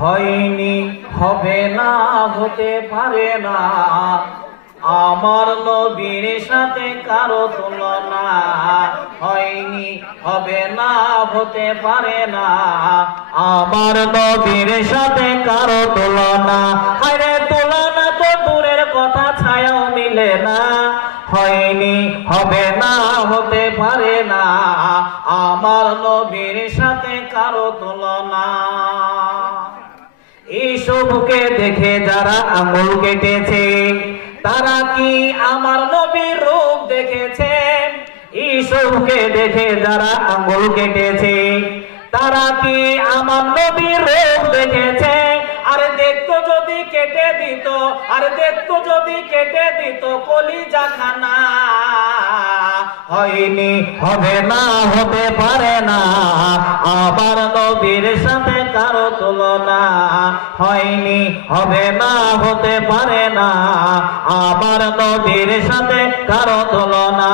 হয়নি, হবে না, হতে পারে না আমার নবীর সাথে কারো তুলনা। হয়নি, হবে না, হতে পারে না আমার নবীর সাথে কারো তুলনা। আরে তুলনা তো দূরের কথা, ছায়াও মিলে না। হয়নি, হবে না, হতে পারে না আমার নবীর সাথে কারো তুলনা। এইসবকে দেখে যারা আঙ্গুল কেটেছে, তারা কি আমার নবীর রূপ দেখেছে? এইসবকে দেখে যারা আঙ্গুল কেটেছে, তারা কি আমার নবীর রূপ দেখেছে? আরে দেখতো যদি কেটে দিত, আরে দেখতো যদি কেটে দিত কলিজা খানা। হয়নি, হবে না, হতে পারে না আমার নবীর সাথে কারো তুলনা। হয়নি, হবে না, হতে পারে না আমার নবীর সাথে কারো তুলনা।